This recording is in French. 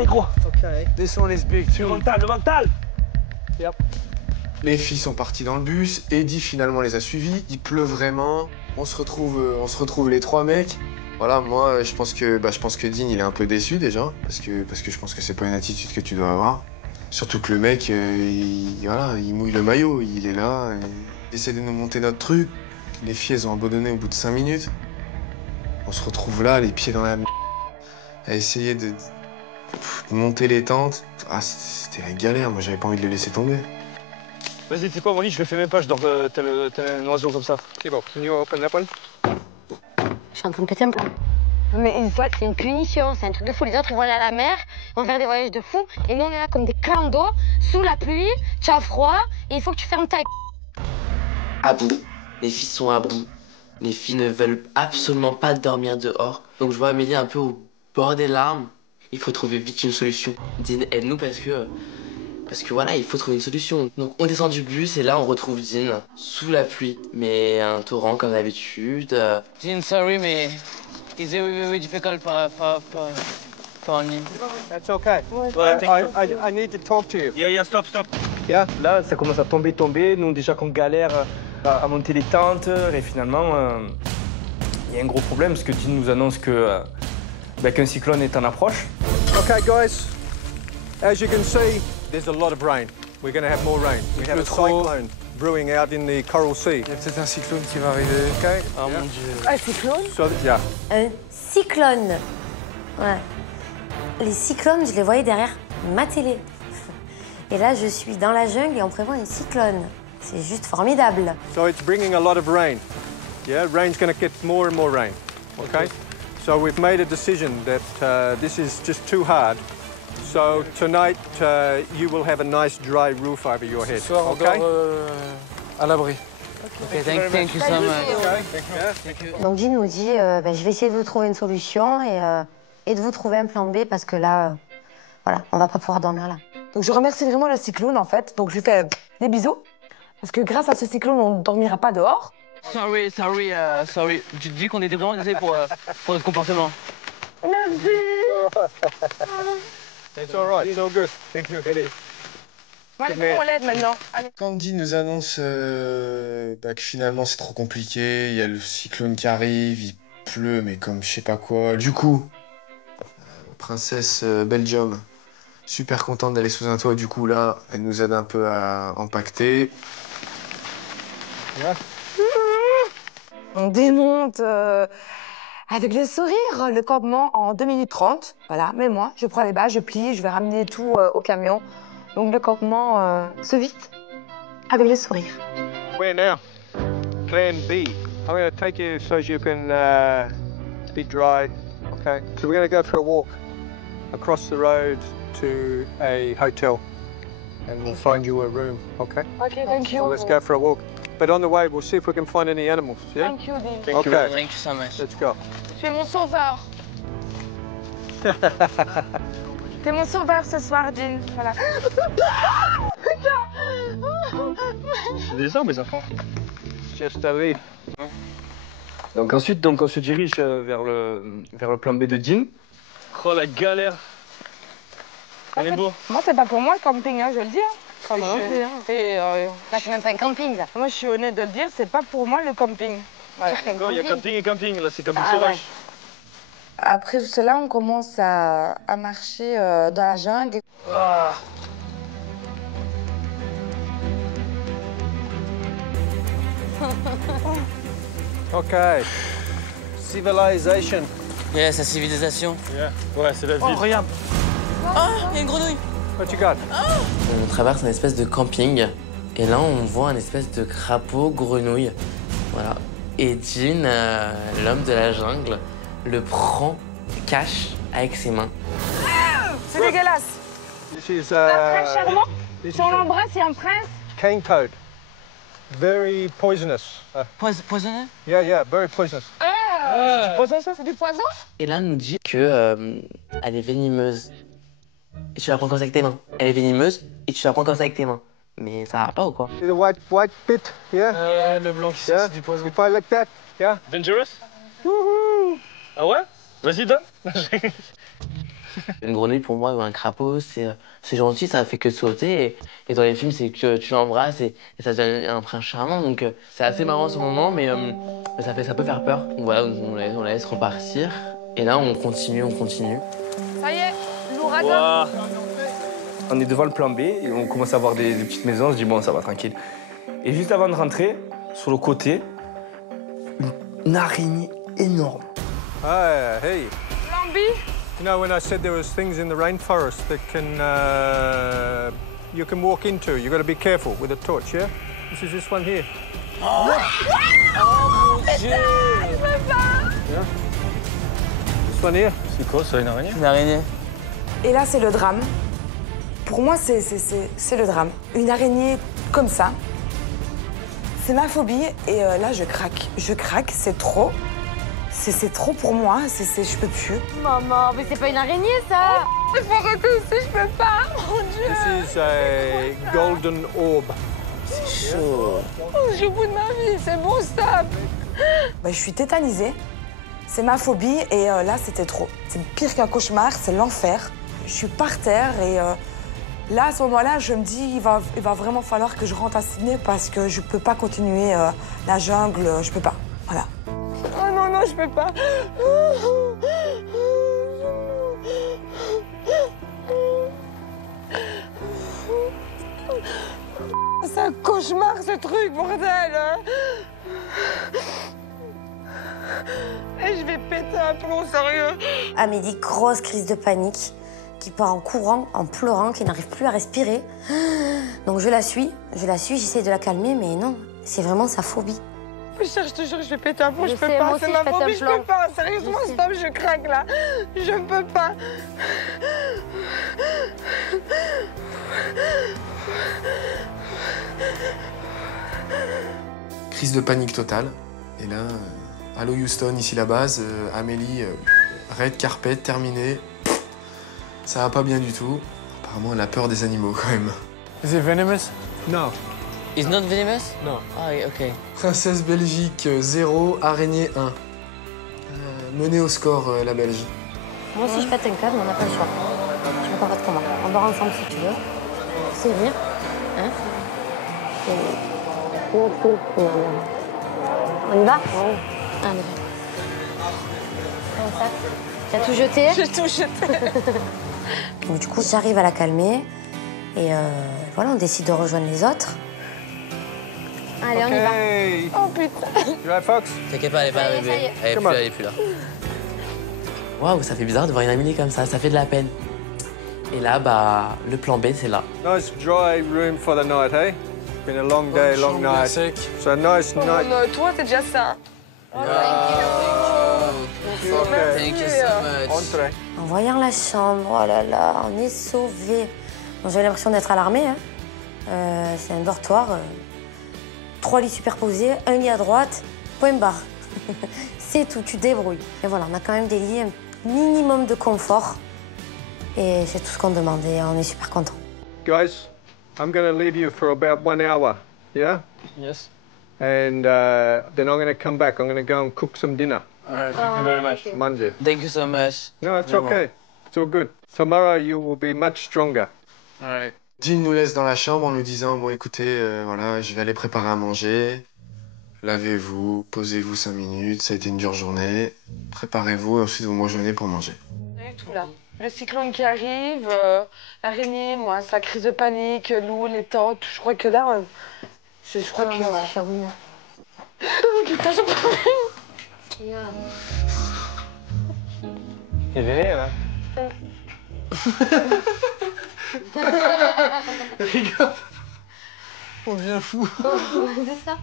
Allez, gros. Okay. This one is big too. Le mental. Yep. Les filles sont parties dans le bus, Eddie finalement les a suivies, il pleut vraiment, on se retrouve les trois mecs. Voilà, moi je pense que Dean il est un peu déçu déjà, parce que je pense que c'est pas une attitude que tu dois avoir. Surtout que le mec, il mouille le maillot, il est là, il essaie de nous monter notre truc. Les filles elles ont abandonné au bout de 5 minutes. On se retrouve là, les pieds dans la à essayer de monter les tentes. Ah, c'était la galère, moi j'avais pas envie de le laisser tomber. Vas-y, c'est quoi mon lit? Je le fais même pas, je dors tel un oiseau comme ça. C'est bon, can you open that one? Je suis en train de péter un plomb. Mais une fois, c'est une punition, c'est un truc de fou. Les autres, ils vont aller à la mer, ils vont faire des voyages de fou. Et nous, on est là comme des clandos, sous la pluie, tu as froid, et il faut que tu fermes ta... À bout. Les filles sont à bout. Les filles ne veulent absolument pas dormir dehors. Donc je vois Amélie un peu au bord des larmes. Il faut trouver vite une solution. Dean, aide-nous parce que voilà, il faut trouver une solution. Donc on descend du bus et là on retrouve Dean sous la pluie, mais un torrent comme d'habitude. Dean, sorry, mais it's very difficult for me. That's okay. I need to talk to you. Yeah, stop. Yeah? Là, ça commence à tomber. Nous, déjà qu'on galère à monter les tentes, et finalement, il y a un gros problème parce que Dean nous annonce qu'un cyclone est en approche. Okay, guys. As you can see, there's a lot of rain. We're going to have more rain. We have a cyclone brewing out in the Coral Sea. Il y a peut-être un cyclone qui va arriver. Okay? Oh mon Dieu. Un cyclone? So, yeah. Un cyclone. Ouais. Les cyclones, je les voyais derrière ma télé. Et là, je suis dans la jungle et on prévoit un cyclone. C'est juste formidable. So it's bringing a lot of rain. Yeah, rain's going to get more and more rain. Okay? So we've made a decision that this is just too hard. So tonight you will have a nice dry roof over your head. Ce soir, on okay? dort à l'abri. Okay, thank you so much. Thank you. Donc Dean nous dit, je vais essayer de vous trouver une solution et de vous trouver un plan B parce que là, voilà, on va pas pouvoir dormir là. Donc je remercie vraiment le cyclone en fait. Donc je lui fais des bisous. Parce que grâce à ce cyclone, on ne dormira pas dehors. Sorry. Tu dis qu'on était vraiment désolé pour notre comportement. Merci. It's all right. It's all good. Thank you. It is. Allez, on l'aide maintenant. Allez. Quand Dean nous annonce que finalement c'est trop compliqué, il y a le cyclone qui arrive, il pleut, mais comme je sais pas quoi. Du coup, princesse Belgium, super contente d'aller sous un toit. Du coup, là, elle nous aide un peu à empaqueter. Yeah. On démonte avec le sourire le campement en 2 minutes 30. Voilà, mais moi, je prends les bas, je plie, je vais ramener tout au camion. Donc le campement se vide avec le sourire. Where now? Plan B. I'm going to take you so you can be dry. Okay. So we're going to go for a walk across the road to a hotel, and we'll find you a room. Okay. Okay, thank you. So let's go for a walk. But on the way, we'll see if we can find any animals. Yeah. Thank you, Dean. Okay. Thank you so much. Let's go. Tu es mon sauveur. T'es mon sauveur ce soir, Dean. Voilà. C'est des arbres, mes enfants. Just a lead. Donc ensuite, on se dirige vers le plan B de Dean. Oh, la galère. Elle est beau. Moi, c'est pas pour moi le camping, hein, je le dis. Hein. Comme Là, c'est même pas un camping, là. Moi, je suis honnête de le dire, c'est pas pour moi le camping. Voilà. Il y a camping et camping, là, c'est camping Ah, sauvage. ouais. Après cela, on commence à marcher dans la jungle. Ah. Okay. Civilization. Yes, la civilisation. Yeah. Ouais, c'est la vie. Oh, regarde. Ah, il y a une grenouille. What you got? On traverse un espèce de camping et là on voit un espèce de crapaud grenouille. Voilà. Et Dean, l'homme de la jungle, le prend, le cache avec ses mains. C'est dégueulasse. This is Un prince charmant. this Si on l'embrasse, c'est un prince. cane toad. Very poisonous. Poisonné? Yeah, very poisonous. C'est du poison, ça? C'est du poison? Et là, on nous dit que elle est venimeuse. Et tu la prends comme ça avec tes mains. Elle est venimeuse et tu la prends comme ça avec tes mains. Mais ça va pas ou quoi? See the white bit? Yeah. Le blanc qui Yeah. c'est du poison. If I like that, yeah. Dangerous? Ah ouais? Vas-y, donne. Une grenouille, pour moi, ou un crapaud, c'est gentil, ça fait que sauter. Et dans les films, c'est que tu l'embrasses et ça devient un prince charmant. Donc c'est assez marrant en ce moment, mais ça peut faire peur. Donc voilà, on la laisse repartir. Et là, on continue. Ça y est, l'ouragan. Ouah. On est devant le plan B et on commence à voir des petites maisons. On se dit, bon, ça va, tranquille. Et juste avant de rentrer, sur le côté, une araignée énorme. Ah, hey. Lambi. You know when I said there was things in the rainforest that you can walk into, you got to be careful with a torch, yeah? This is this one here. Oh mon Dieu! Yeah. This one here. C'est quoi ça, une araignée? Une araignée. Et là, c'est le drame. Pour moi, c'est le drame. Une araignée comme ça, c'est ma phobie. Et là, je craque. Je craque, c'est trop. C'est trop pour moi, je peux plus. Maman, mais c'est pas une araignée, ça. Il faut arrêter ici, je peux pas. Mon Dieu. This is a golden orb. C'est chaud. Je suis au bout de ma vie, c'est bon, stop. Bah, je suis tétanisée. C'est ma phobie et là, c'était trop. C'est pire qu'un cauchemar, c'est l'enfer. Je suis par terre et là, à ce moment-là, je me dis, il va vraiment falloir que je rentre à Sydney parce que je peux pas continuer la jungle, je peux pas. Voilà. Oh non, non, je peux pas. C'est un cauchemar, ce truc, bordel. Et je vais péter un plomb, sérieux. Amélie, grosse crise de panique, qui part en courant, en pleurant, qui n'arrive plus à respirer. Donc je la suis, j'essaie de la calmer, mais non, c'est vraiment sa phobie. Je te jure, je vais péter un plomb, je peux sais, pas, moi aussi, c'est ma je pète un phobie, je plomb. peux pas. Sérieusement, stop, je craque là. Je ne peux pas. Crise de panique totale. Et là, allô Houston, ici la base. Amélie, red carpet, terminé. Ça va pas bien du tout. Apparemment, elle a peur des animaux quand même. Is it venomous? No. It's not venomous? No. Ah, ok. Princesse Belgique 0, araignée 1. Menée au score, la Belge. Moi aussi, je pète un câble, mais on n'a pas le choix. Je me comprends comment. On dort ensemble si tu veux. C'est bien. Hein? On y va? Allez. Comment ça? Tu as tout jeté? J'ai tout jeté. Donc, du coup, j'arrive à la calmer. Et voilà, on décide de rejoindre les autres. Allez, on y va. Hey. Oh putain. You right, Fox? T'inquiète pas, elle est pas Ça y est, arrivée. ça y est. Elle est Come plus on. là, elle est plus là. Waouh, ça fait bizarre de voir une Amélie comme ça fait de la peine. Et là, bah, le plan B, c'est là. Nice dry room for the night, hey? It's been a long day, long night. Sec. So nice Oh night. non, toi, c'est déjà ça. Thank you Merci. so much. Entree. En voyant la chambre, oh là là, on est sauvés. Bon, j'avais l'impression d'être à l'armée. Hein. C'est un dortoir. 3 lits superposés, un lit à droite, point barre. C'est tout, tu te débrouilles. Et voilà, on a quand même des lits, un minimum de confort. Et c'est tout ce qu'on demandait, on est super contents. Guys, I'm going to leave you for about 1 hour, yeah? Yes. And then I'm going to come back. I'm going to go and cook some dinner. All right, thank you very much. Monday. Thank you so much. No, it's okay. It's all good. Tomorrow you will be much stronger. All right. Dean nous laisse dans la chambre en nous disant bon écoutez, voilà, je vais aller préparer à manger. Lavez-vous, posez-vous 5 minutes, ça a été une dure journée. Préparez-vous et ensuite vous me rejoignez pour manger. Tout là. Le cyclone qui arrive, l'araignée, moi, sa crise de panique, l'eau, les tentes. Je crois que là, je crois que. Putain, je peux Il est là. Regarde, on devient fou. C'est ça.